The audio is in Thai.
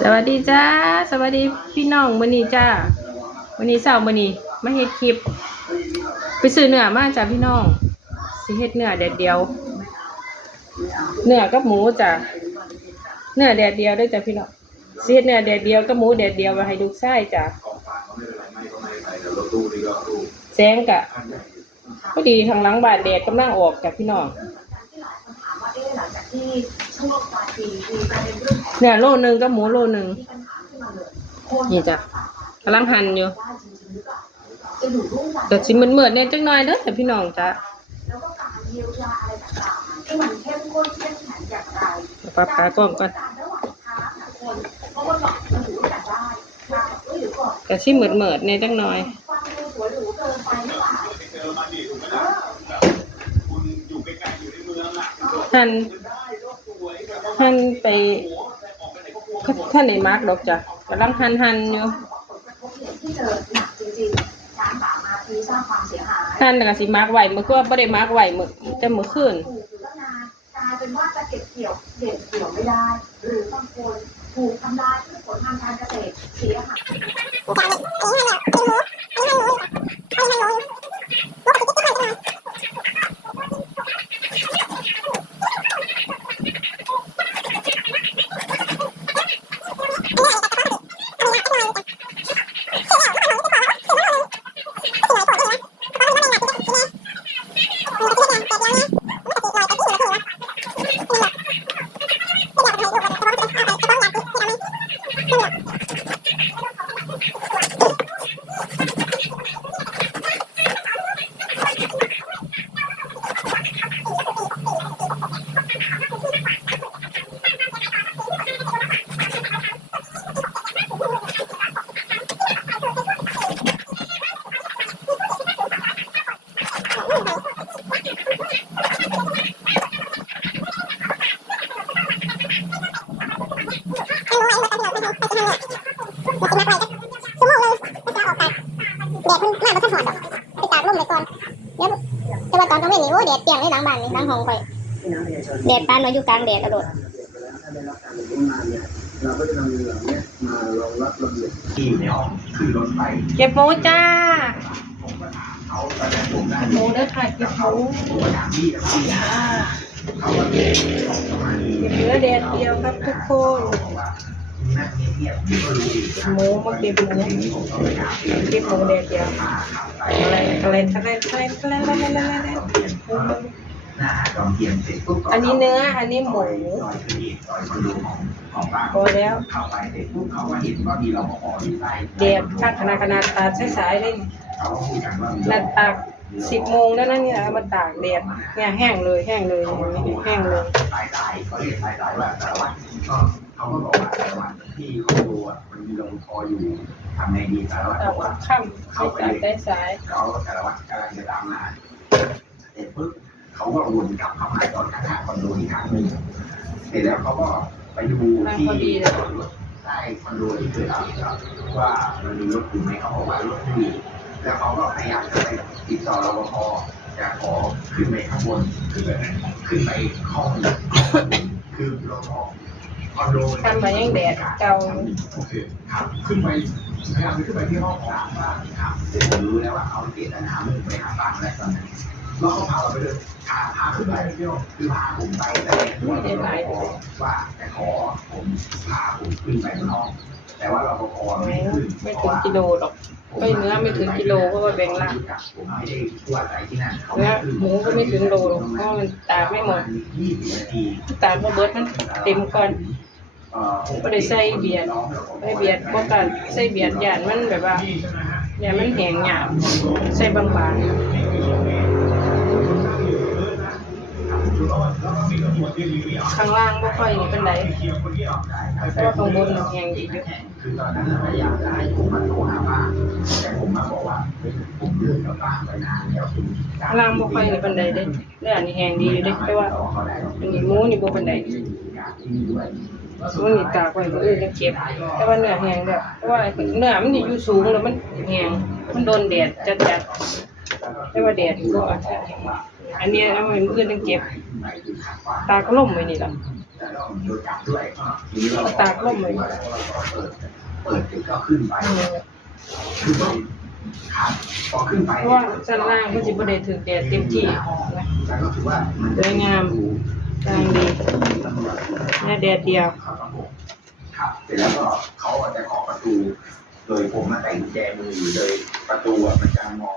สวัสดีจ้า สวัสดีพี่น้องมื้อนี้จ้ามื้อนี้เช้ามื้อนี้มาเฮ็ดคลิป ไปซื้อเนื้อมาจ้าพี่น้องสิเฮ็ดเนื้อแดดเดียว เนื้อกับหมูจ้ะเนื้อแดดเดียวเด้วยจ้ะพี่น้องสิเฮ็ดเนื้อแดดเดียวกับหมูแดดเดียวไว้ให้ลูกชายจ้ะแสงกะพอดีทางหลังบานแดดกำลังออกจ้ะพี่น้อง เนี่ยโลหนึ่งก็หมูโลหนึ่ปัหาขึ้งนี่จ้ะกำลังหั่นอยู่ ได้จริงๆหรือนแต่สิเหมือนเนี่ยจักหน่อยเด้อแต่พี่น้องจ้ะแล้วก็การองก่มันเข้มเข้มแอปลากล้องก่นแต่สิเหมือนเนี่ยจักหน่อย หั่น หั่นไปท่านไหนมาร์กดอกจ้ะกำลังหันหันอยู่หั่นแล้วก็สิมาร์กไหวเมื่อก็บ่ได้มาร์กไหวเมื่อแต่เมื่อคืนปลูกแล้วนานกลายเป็นว่าจะเก็บเกี่ยวเก็บเกี่ยวไม่ได้ หรือบางคนถูกทำลายพืชผลทางการเกษตรเสียหาย ดดมันมาบ่ทันหอดดอกไปตากลมไปก่อนเดี๋ยวแต่ว่าตอนกลางวันนี่โอ้แดดเปรี้ยงเลยหลังบ้านนี่หลังห้องข่อยแดดปานว่าอยู่กลางแดดกระโดดเก็จะนำเรือเหล่านี้มารองรับระเบียบที่ในห้องคือรถไฟเก็บหมูจ้าเขาและได้หมูเด้อค่ะเก็บหมูยาเก็บเก็บเนื้อแดดเดียวครับทุกคน หมูเมื่อกี้หมูกินหมูแดดเดียวอะไรอะไรอะไรอะไรอะไรอะไรอะไรอันนี้เนื้อ อันนี้หมูพอแล้วเด็กข้าวขนาดขนาดตาสายๆเลยนัดตากสิบโมงแล้วนั่นเนี่ยมาตากเดดเนี่ยแห้งเลยแห้งเลยแห้งเลย สายสายเขาเรียกสายสายว่าสารวัตรก็เขาก็บอกว่าสารวัตรที่คอนโดอะมันมีรปภอยู่ทำไงดีสารวัตรตาบอกว่าค่ำไม่ตากได้สายเขาสารวัตรกำลังจะตามมาเสร็จปุ๊บเขาก็วนกลับเข้ามาตอนข้างๆคอนโดอีกครั้งหนึ่งเสร็จแล้วเขาก็ไปดูที่รถใต้คอนโดที่เกิดเหตุว่ามันมีรถอยู่ไหมเขาบอกว่ารถไม่มีแล้วเขาก็พยายามจะไปติดต่อรปภจะขอขึ้นไปข้างบนขึ้นไปขึ้นไปห้องคือรปภคอนโด ทำมายังแดดเก่าโอเคครับขึ้นไปพยายามขึ้นไปที่ห้องของบ้านครับเร็จผมรู้แล้วว่าเขาเจตนามุ่งไปหาบ้านแล้วตอนนั้นแล้วเขาพาเราไปเลยพาพาขึ้นไปเที่ยวคือพาผมไปแต่ว่าเราขอว่าแต่ขอผมพาผมขึ้นไปบนห้องแต่ว่าเราก็ขอไม่ขึ้นไม่ถึงกิโลหรอก ไม่เนื้อไม่ถึงกิโลเพราะว่าแบ่งล่างเนื้อหมูก็ไม่ถึงโลหรอกเพราะมันตากไม่หมดยี่สิบนาทีตากมาเบิดมันเต็มก่อนบ่ได้ใส่เบียดไม่เบียดเพราะการใส่เบียดหยาดมันแบบว่าหย่าดมันแห้งหยาบใส่บางๆ ข้างล่างบ่ค่อยนี่ปานใดแต่ว่าข้างบนแหงดีอยู่คือตอนนั้นพยายามจะให้ผมมาโทรหาบ้านแต่ผมมาบอกว่าเฮ้ยผมเลิกกับบ้านไปนานแล้วข้างล่างบ่ค่อยนี่ปานใดเด้เนื้อนี่แห้งดีอยู่เด้แต่ว่าอันนี้หมูนี่บ่ปานใดหมูนี่ตากไว้บ่อื่นจะเก็บแต่ว่าเนื้อแห้งแบบเพราะว่าเนื้อมันสิอยู่สูงแล้วมันแห้งมันโดนแดดจัดๆแต่ว่าแดดบ่อันนี้เอาไว้มื้ ออื่นจังเก็บ ตากระล่มไว้นี่ล่ะจะต้องโดนจับด้วยทีนี้เราตากลมเลยเปิดเปิดถึงก็ขึ้นไปเออคือต้องครับพอขึ้นไปเพราะว่าชั้นล่างก็สิบ่ได้ถึงแดดเต็มที่นะแล้วก็ถือมันสวยงามกำลังดีแค่แดดเดียวเข้าประกบครับเสร็จแล้วก็เขาจะขอประตู โดยผมมาใส่กุญแจมืออยู่เลยประตูอะมันจะมอง